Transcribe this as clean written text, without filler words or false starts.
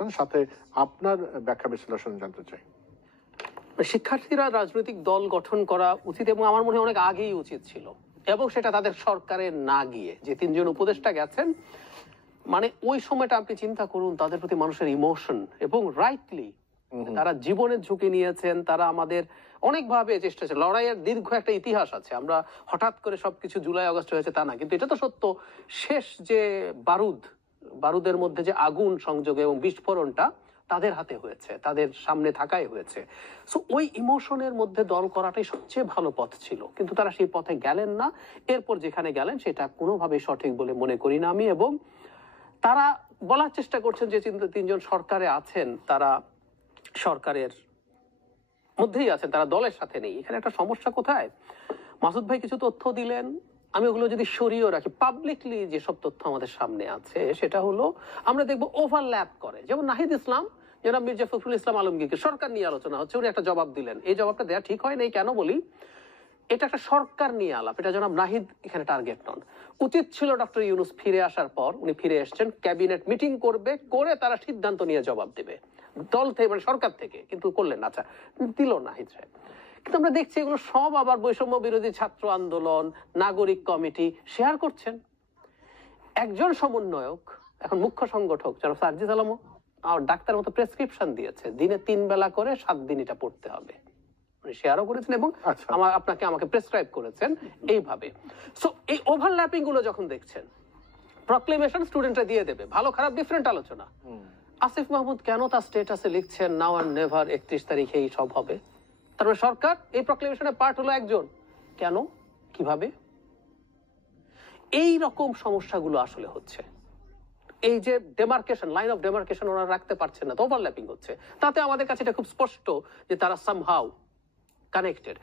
সাথে আপনার ব্যাখ্যা বিশ্লেষণ জানতে চাই। শিক্ষার্থীরা রাজনৈতিক দল গঠন করা উচিত এবং আমার মনে হয় অনেক আগেই উচিত ছিল, এবং সেটা তাদের সরকারে না গিয়ে যে তিনজন উপদেষ্টা গেছেন, মানে ওই সময়টা আপনি চিন্তা করুন তাদের প্রতি মানুষের ইমোশন, এবং রাইটলি তারা জীবনের ঝুঁকি নিয়েছেন, তারা আমাদের অনেকভাবে চেষ্টা আছে, লড়াইয়ের দীর্ঘ একটা ইতিহাস আছে, আমরা হঠাৎ করে সবকিছু জুলাই আগস্ট হয়েছে তা না, কিন্তু এটা তো সত্য শেষ যে বারুদের মধ্যে যে আগুন সংযোগ এবং বিস্ফোরণটা তাদের হাতে হয়েছে, তাদের সামনে থাকাই হয়েছে। সো ওই ইমোশনের মধ্যে দল করাটাই সবচেয়ে ভালো পথ ছিল, কিন্তু তারা সেই পথে গেলেন না। এরপর যেখানে গেলেন সেটা কোনোভাবেই সঠিক বলে মনে করি না আমি, এবং তারা বলার চেষ্টা করছেন যে তিনজন সরকারে আছেন, তারা সরকারের মধ্যেই আছেন, তারা দলের সাথে নেই। এখানে একটা সমস্যা কোথায়? মাসুদ ভাই কিছু তথ্য দিলেন, আমি ওগুলো যদি সরিয়েও রাখি, পাবলিকলি যেসব তথ্য আমাদের সামনে আছে সেটা হলো আমরা দেখবো ওভারল্যাপ করে। যেমন নাহিদ ইসলাম, জনাব মির্জা ফখরুল ইসলাম আলমগীরকে সরকার নিয়ে আলোচনা হচ্ছে, উনি একটা জবাব দিলেন, এই জবাবটা দেওয়া ঠিক হয় নাই। কেন বলি? এটা একটা সরকার নিয়ে আলাপ, এটা জনাব নাহিদ এখানে টার্গেট নন। উচিত ছিল ডক্টর ইউনূস ফিরে আসার পর, উনি ফিরে এসছেন, ক্যাবিনেট মিটিং করবে, করে তারা সিদ্ধান্ত নিয়ে জবাব দেবে দল থেকে, মানে সরকার থেকে, কিন্তু করলেন না। আচ্ছা, দিল নাহিদ সাহেব। কিন্তু আমরা দেখছি এগুলো সব আবার বৈষম্য বিরোধী ছাত্র আন্দোলন, নাগরিক কমিটি শেয়ার করছেন। একজন সমন্বয়ক, এখন মুখ্য সংগঠক যারা সার্জিস আলমও ডাক্তার মতো প্রেসক্রিপশন দিয়েছে, দিনে 3 বেলা করে 7 দিন এটা পড়তে হবে, শেয়ারও করেছেন এবং আমাকে প্রেসক্রাইব করেছেন এইভাবে। সো এই ওভারল্যাপিং গুলো যখন দেখছেন, প্রক্লেমেশন স্টুডেন্টরা দিয়ে দেবে, ভালো খারাপ ডিফারেন্ট আলোচনা। আসিফ মাহমুদ কেন তার স্টেটাসে লিখছেন নাও অ্যান্ড নেভার, 31 তারিখে এই সব হবে? তারপরে সরকার এই প্রক্লেমেশনের পার্ট হলো একজন, কেন, কিভাবে? এই রকম সমস্যাগুলো আসলে হচ্ছে। এই যে ডেমার্কেশন, লাইন অফ ডেমার্কেশন ওরা রাখতে পারছেন না, তো ওভারল্যাপিং হচ্ছে। তাতে আমাদের কাছে এটা খুব স্পষ্ট যে তারা সামহাউ কানেক্টেড।